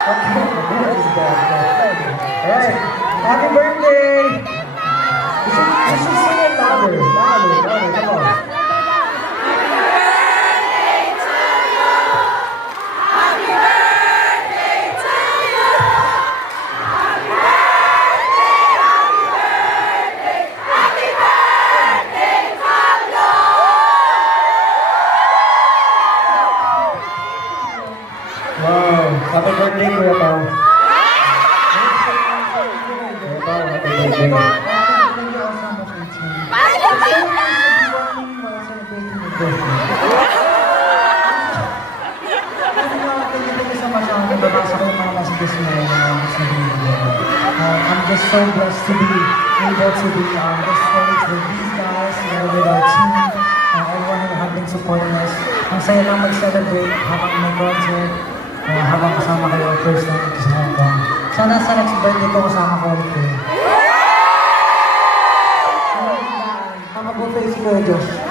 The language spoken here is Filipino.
Alright, happy birthday! You should sing it louder, come on. Wow, happy birthday, Kuya Pao. Kuya Pao, happy birthday. I'm just so blessed to be able to be on this stage with these guys, together with our team, everyone who have been supporting us. Ang saya lang mag-celebrate habang may concert, habang kasama kayo first time kasama ko. Sana sa next birthday ko kasama ko ulit kayo. Tama po face ko, Diyos.